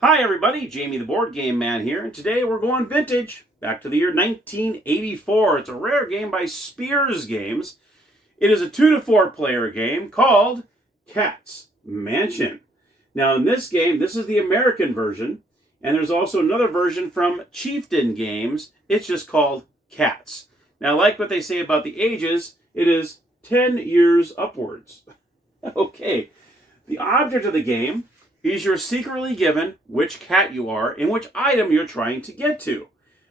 Hi everybody, Jamie the Board Game Man here, and today we're going vintage, back to the year 1984. It's a rare game by Spears Games. It is a 2 to 4 player game called Cat's Mansion. Now in this game, this is the American version, and there's also another version from Chieftain Games. It's just called Cats. Now like what they say about the ages, it is 10 years upwards. Okay, the object of the game is you're secretly given which cat you are and which item you're trying to get to.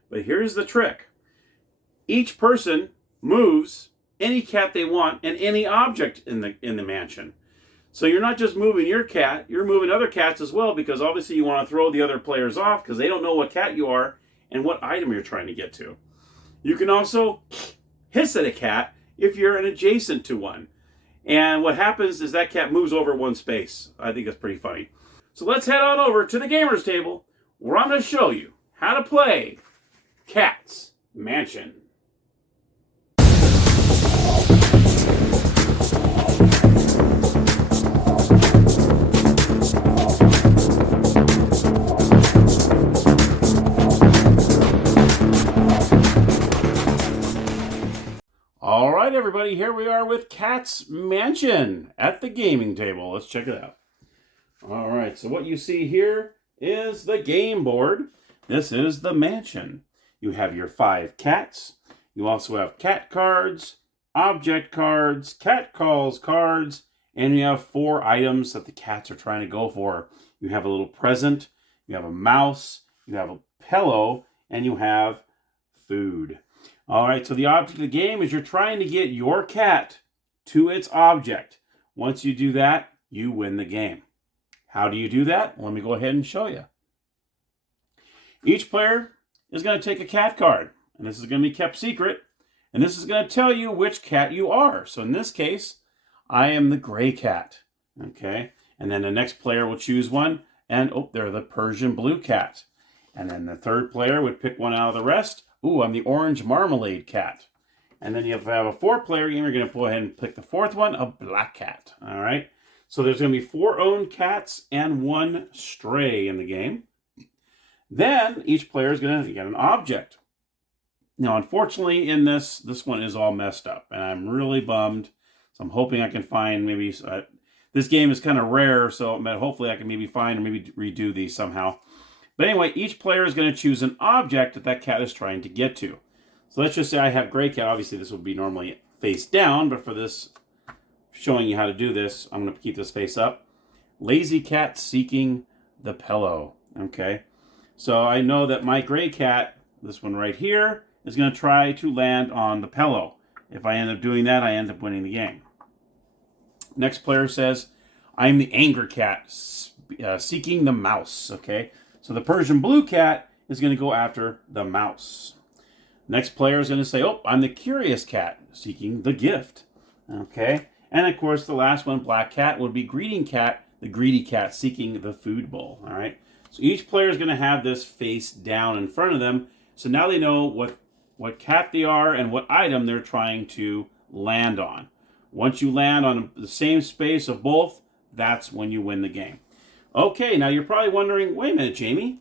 But here's the trick. Each person moves any cat they want and any object in the mansion. So you're not just moving your cat, you're moving other cats as well, because obviously you want to throw the other players off because they don't know what cat you are and what item you're trying to get to. You can also hiss at a cat if you're an adjacent to one. And what happens is that cat moves over one space. I think that's pretty funny. So let's head on over to the Gamers Table, where I'm going to show you how to play Cat's Mansion. All right, everybody, here we are with Cat's Mansion at the gaming table. Let's check it out. All right, so what you see here is the game board. This is the mansion. You have your 5 cats. You also have cat cards, object cards, cat calls cards, and you have 4 items that the cats are trying to go for. You have a little present, you have a mouse, you have a pillow, and you have food. All right, so the object of the game is you're trying to get your cat to its object. Once you do that, you win the game. How do you do that? Let me go ahead and show you. Each player is going to take a cat card, and this is going to be kept secret, and this is going to tell you which cat you are. So in this case, I am the gray cat, okay? And then the next player will choose one, and oh, they're the Persian blue cat. And then the third player would pick one out of the rest. Ooh, I'm the orange marmalade cat. And then you have a 4-player game. You're going to go ahead and pick the 4th one, a black cat. All right. So there's going to be 4 owned cats and 1 stray in the game. Then each player is going to get an object. Now, unfortunately, in this one is all messed up, and I'm really bummed. So I'm hoping I can find maybe this game is kind of rare, so hopefully I can maybe find or maybe redo these somehow. But anyway, each player is going to choose an object that cat is trying to get to. So let's just say I have gray cat. Obviously, this would be normally face down, but for this, showing you how to do this, I'm going to keep this face up. Lazy cat seeking the pillow. Okay, so I know that my gray cat, this one right here, is going to try to land on the pillow. If I end up doing that, I end up winning the game. Next player says, I'm the anger cat seeking the mouse. Okay. So the Persian blue cat is going to go after the mouse. Next player is going to say, oh, I'm the curious cat seeking the gift. Okay. And of course, the last one, black cat, would be greeting cat, the greedy cat seeking the food bowl. All right. So each player is going to have this face down in front of them. So now they know what cat they are and what item they're trying to land on. Once you land on the same space of both, that's when you win the game. Okay, now you're probably wondering, wait a minute, Jamie,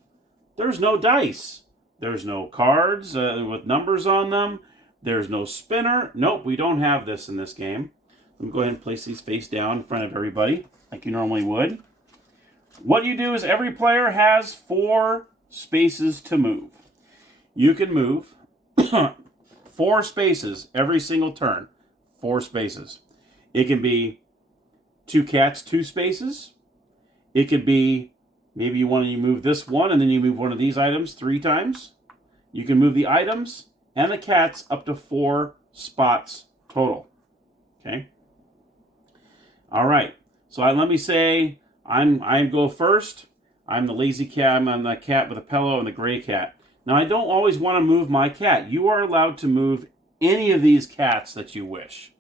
there's no dice. There's no cards with numbers on them. There's no spinner. Nope, we don't have this in this game. Let me go ahead and place these face down in front of everybody, like you normally would. What you do is every player has 4 spaces to move. You can move 4 spaces every single turn. 4 spaces. It can be 2 cats, 2 spaces. It could be, maybe you want to move this one and then you move one of these items 3 times. You can move the items and the cats up to 4 spots total. Okay. All right. So let me say I go first. I'm the lazy cat. I'm the cat with a pillow and the gray cat. Now I don't always want to move my cat. You are allowed to move any of these cats that you wish.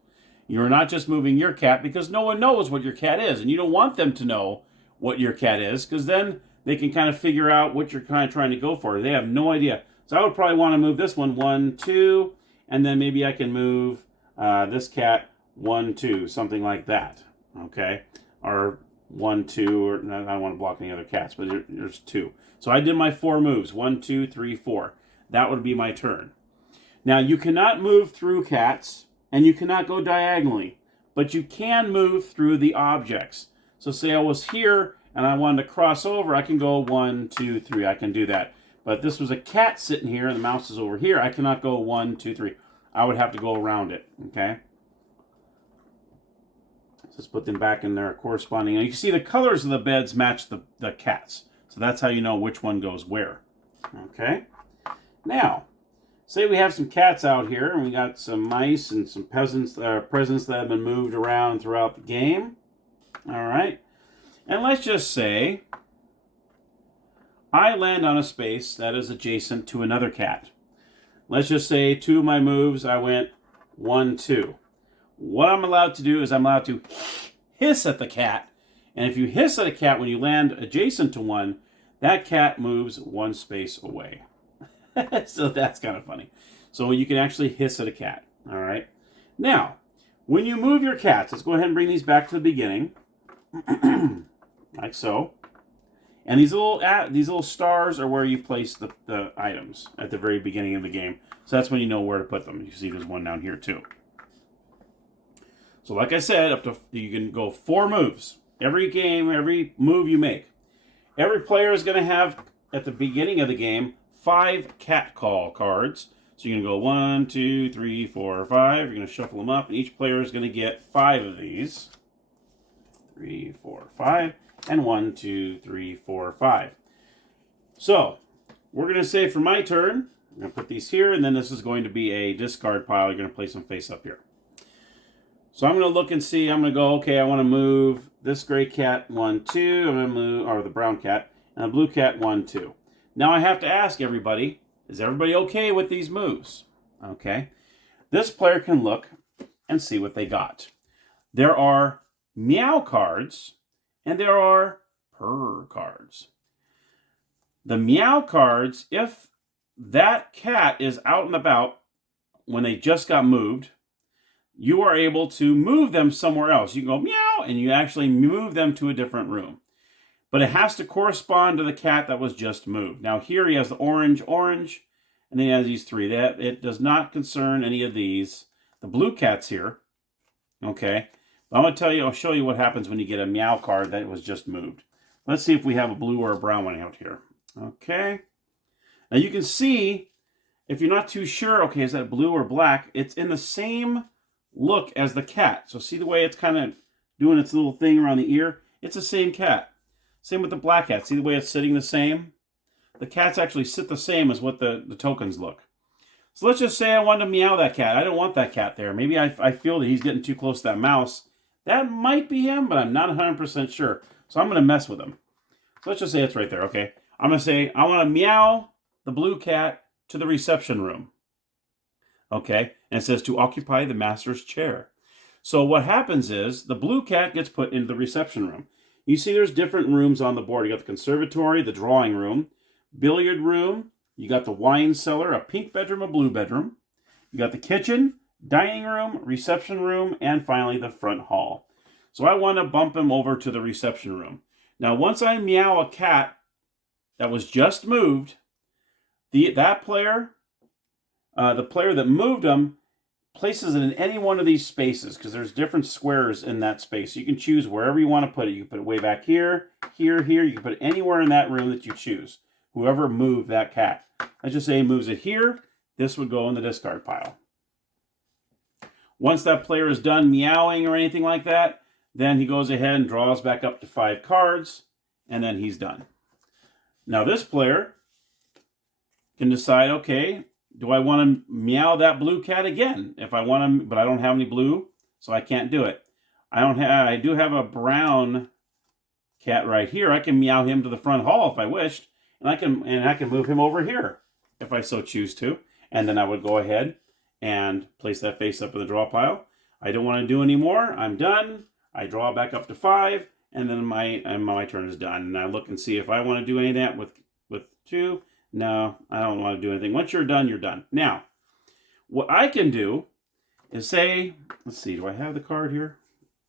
You're not just moving your cat because no one knows what your cat is, and you don't want them to know what your cat is, because then they can kind of figure out what you're kind of trying to go for. They have no idea. So I would probably want to move this one 1, 2, and then maybe I can move this cat 1, 2, something like that. Okay, or 1, 2, or I don't want to block any other cats, but there's 2. So I did my 4 moves. 1, 2, 3, 4. That would be my turn. Now you cannot move through cats, and you cannot go diagonally, but you can move through the objects. So say I was here and I wanted to cross over, I can go 1, 2, 3. I can do that. But if this was a cat sitting here and the mouse is over here, I cannot go 1, 2, 3. I would have to go around it. Okay. Let's put them back in their corresponding. And you can see the colors of the beds match the cats. So that's how you know which one goes where. Okay. Now, say we have some cats out here, and we got some mice and some presents that have been moved around throughout the game. All right. And let's just say I land on a space that is adjacent to another cat. Let's just say 2 of my moves, I went 1, 2. What I'm allowed to do is I'm allowed to hiss at the cat. And if you hiss at a cat when you land adjacent to one, that cat moves 1 space away. So that's kind of funny. So you can actually hiss at a cat. All right. Now, when you move your cats, let's go ahead and bring these back to the beginning. Like so. And these little stars are where you place the items at the very beginning of the game. So that's when you know where to put them. You see there's one down here too. So like I said, you can go 4 moves. Every game, every move you make. Every player is going to have, at the beginning of the game, 5 cat call cards. So you're going to go 1, 2, 3, 4, 5. You're going to shuffle them up, and each player is going to get 5 of these. 3, 4, 5. And 1, 2, 3, 4, 5. So, we're going to say for my turn, I'm going to put these here, and then this is going to be a discard pile. You're going to place them face up here. So I'm going to look and see. I'm going to go, okay, I want to move this gray cat 1, 2. I'm going to move, or the brown cat, and the blue cat 1, 2. Now I have to ask everybody, is everybody okay with these moves? Okay. This player can look and see what they got. There are Meow cards, and there are Purr cards. The Meow cards, if that cat is out and about when they just got moved, you are able to move them somewhere else. You can go meow, and you actually move them to a different room. But it has to correspond to the cat that was just moved. Now here he has the orange, and then he has these 3. It does not concern any of these. The blue cat's here. Okay. But I'm going to tell you, I'll show you what happens when you get a Meow card that was just moved. Let's see if we have a blue or a brown one out here. Okay. Now you can see, if you're not too sure, okay, is that blue or black? It's in the same look as the cat. So see the way it's kind of doing its little thing around the ear? It's the same cat. Same with the black cat. See the way it's sitting the same? The cats actually sit the same as what the tokens look. So let's just say I want to meow that cat. I don't want that cat there. Maybe I feel that he's getting too close to that mouse. That might be him, but I'm not 100% sure. So I'm going to mess with him. So let's just say it's right there, okay? I'm going to say I want to meow the blue cat to the reception room. Okay? And it says to occupy the master's chair. So what happens is the blue cat gets put into the reception room. You see there's different rooms on the board. You got the conservatory, the drawing room, billiard room. You got the wine cellar, a pink bedroom, a blue bedroom. You got the kitchen, dining room, reception room, and finally the front hall. So I want to bump him over to the reception room. Now once I meow a cat that was just moved, the player that moved him places it in any one of these spaces because there's different squares in that space. You can choose wherever you want to put it. You can put it way back here, here, here. You can put it anywhere in that room that you choose. Whoever moved that cat. Let's just say he moves it here. This would go in the discard pile. Once that player is done meowing or anything like that, then he goes ahead and draws back up to 5 cards, and then he's done. Now this player can decide, okay, do I want to meow that blue cat again? If I want to, but I don't have any blue, so I can't do it. I do have a brown cat right here. I can meow him to the front hall if I wished, and I can move him over here if I so choose to. And then I would go ahead and place that face up in the draw pile. I don't want to do any more. I'm done. I draw back up to 5, and then my turn is done. And I look and see if I want to do any of that with 2. No, I don't want to do anything. Once you're done, you're done. Now, what I can do is say, let's see, do I have the card here?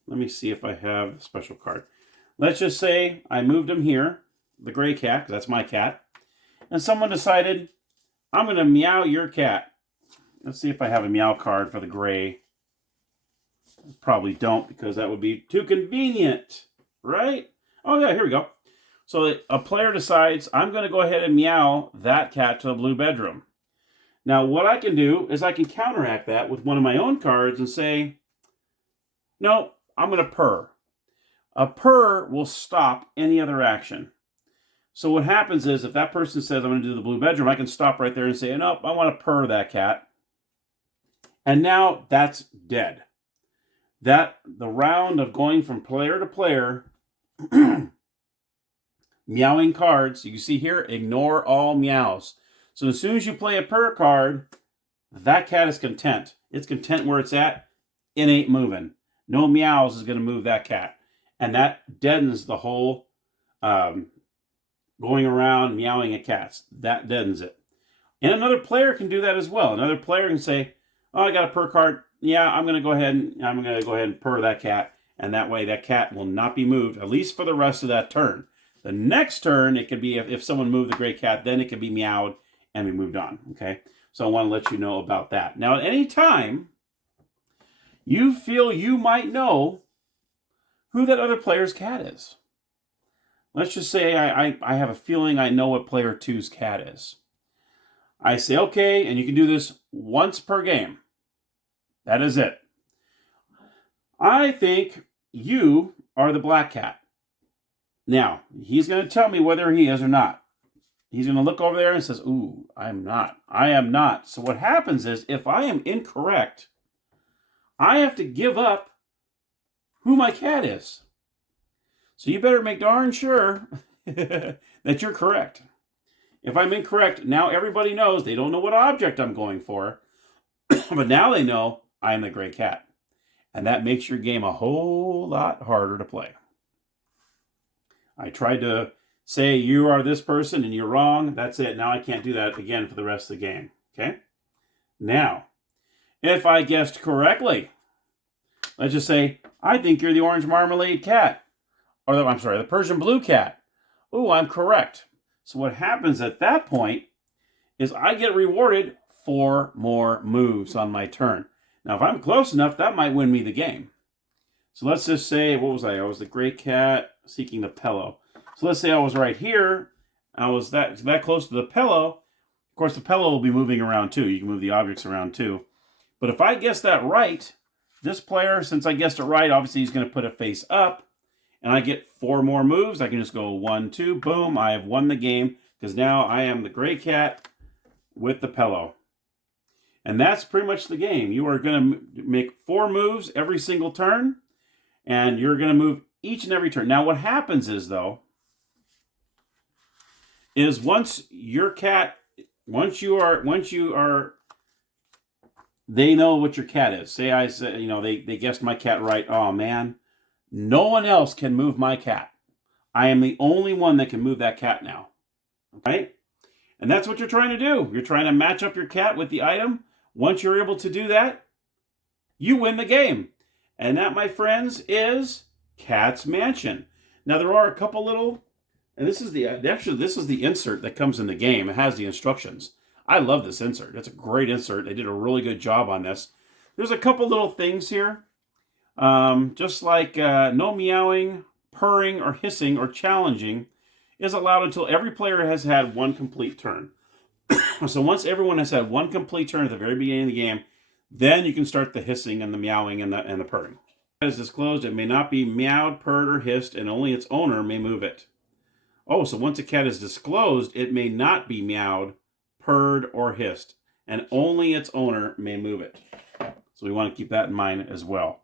Let me see if I have the special card. Let's just say I moved him here, the gray cat, because that's my cat, and someone decided, I'm going to meow your cat. Let's see if I have a meow card for the gray. Probably don't, because that would be too convenient, right? Oh yeah, here we go. So a player decides, I'm going to go ahead and meow that cat to the blue bedroom. Now what I can do is I can counteract that with one of my own cards and say, no, I'm going to purr. A purr will stop any other action. So what happens is, if that person says, I'm going to do the blue bedroom, I can stop right there and say, nope, I want to purr that cat. And now that's dead. The round of going from player to player, meowing cards, you can see here, ignore all meows. So as soon as you play a purr card, that cat is content. It's content where it's at. It ain't moving. No meows is going to move that cat. And that deadens the whole going around meowing at cats. That deadens it. And another player can do that as well. Another player can say, oh, I got a purr card. Yeah, I'm going to go ahead and purr that cat. And that way that cat will not be moved, at least for the rest of that turn. The next turn, it could be, if someone moved the gray cat, then it could be meowed and we moved on. Okay, so I want to let you know about that. Now, at any time you feel you might know who that other player's cat is. Let's just say I have a feeling I know what player 2's cat is. I say, okay, and you can do this once per game. That is it. I think you are the black cat. Now, he's going to tell me whether he is or not. He's going to look over there and says, ooh, I'm not. I am not. So what happens is, if I am incorrect, I have to give up who my cat is. So you better make darn sure that you're correct. If I'm incorrect, now everybody knows. They don't know what object I'm going for, but now they know I'm the gray cat. And that makes your game a whole lot harder to play. I tried to say you are this person and you're wrong. That's it. Now I can't do that again for the rest of the game. Okay? Now, if I guessed correctly, let's just say, I think you're the orange marmalade cat. Or the Persian blue cat. Ooh, I'm correct. So what happens at that point is I get rewarded 4 more moves on my turn. Now, if I'm close enough, that might win me the game. So let's just say, what was I? I was the gray cat seeking the pillow. So let's say I was right here. I was that close to the pillow. Of course, the pillow will be moving around too. You can move the objects around too. But if I guess that right, this player, since I guessed it right, obviously he's going to put a face up. And I get 4 more moves. I can just go 1, 2, boom. I have won the game because now I am the gray cat with the pillow. And that's pretty much the game. You are going to make 4 moves every single turn. And you're going to move each and every turn. Now what happens is, though, is once you are, they know what your cat is. Say I said, they guessed my cat right. Oh, man. No one else can move my cat. I am the only one that can move that cat now. Right? And that's what you're trying to do. You're trying to match up your cat with the item. Once you're able to do that, you win the game. And that, my friends, is Cat's Mansion. Now, there are a couple little, and this is the insert that comes in the game. It has the instructions. I love this insert. It's a great insert. They did a really good job on this. There's a couple little things here. Just like no meowing, purring, or hissing, or challenging is allowed until every player has had 1 complete turn. So once everyone has had 1 complete turn at the very beginning of the game, then you can start the hissing and the meowing and the purring. As disclosed, it may not be meowed, purred, or hissed, and only its owner may move it. Oh, so once a cat is disclosed, it may not be meowed, purred, or hissed, and only its owner may move it. So we want to keep that in mind as well.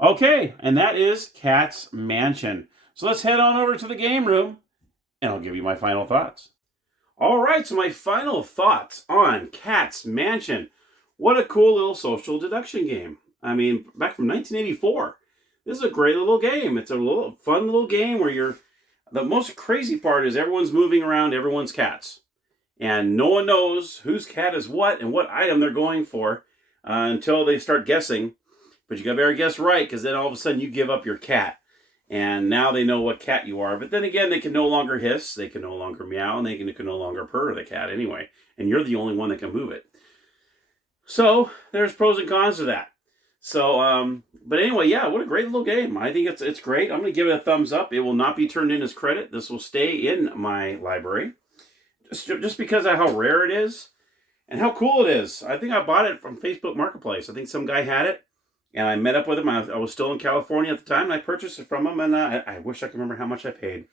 Okay, and that is Cat's Mansion. So let's head on over to the game room, and I'll give you my final thoughts. All right, so my final thoughts on Cat's Mansion. What a cool little social deduction game. I mean, back from 1984. This is a great little game. It's a little fun little game where the most crazy part is everyone's moving around everyone's cats. And no one knows whose cat is what and what item they're going for until they start guessing. But you got to better guess right, because then all of a sudden you give up your cat. And now they know what cat you are. But then again, they can no longer hiss, they can no longer meow, and they can no longer purr the cat anyway. And you're the only one that can move it. So there's pros and cons to that. So, but anyway, yeah, what a great little game. I think it's great. I'm going to give it a thumbs up. It will not be turned in as credit. This will stay in my library. Just because of how rare it is and how cool it is. I think I bought it from Facebook Marketplace. I think some guy had it, and I met up with him. I was still in California at the time, and I purchased it from him, and I wish I could remember how much I paid.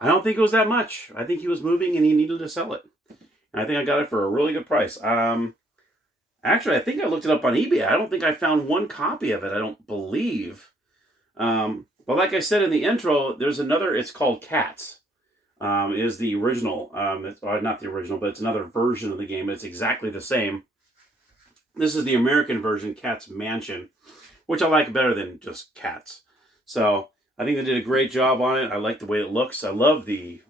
I don't think it was that much. I think he was moving, and he needed to sell it. And I think I got it for a really good price. Actually, I think I looked it up on eBay. I don't think I found one copy of it. I don't believe. But like I said in the intro, there's another. It's called Cats. Is the original. It's not the original, but it's another version of the game. It's exactly the same. This is the American version, Cats Mansion, which I like better than just Cats. So I think they did a great job on it. I like the way it looks. I love the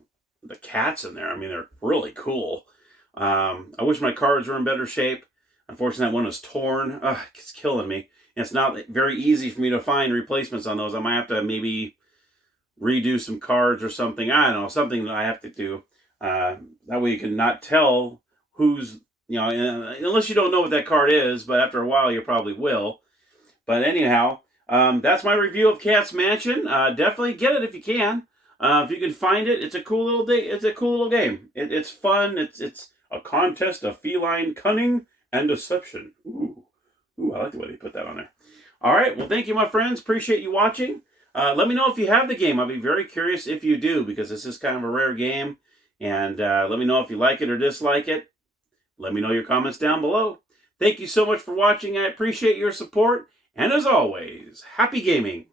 cats in there. I mean, they're really cool. I wish my cards were in better shape. Unfortunately, that one was torn. It's killing me. And it's not very easy for me to find replacements on those. I might have to maybe redo some cards or something. I don't know, something that I have to do. That way you can not tell who's, unless you don't know what that card is, but after a while you probably will. But anyhow, that's my review of Cats Mansion. Definitely get it if you can. If you can find it, it's a cool little day. It's a cool little game. It's fun. It's a contest of feline cunning and deception. Ooh, I like the way they put that on there. All right, well, thank you, my friends. Appreciate you watching. Let me know if you have the game. I'll be very curious if you do, because this is kind of a rare game. And let me know if you like it or dislike it. Let me know your comments down below. Thank you so much for watching. I appreciate your support. And as always, happy gaming.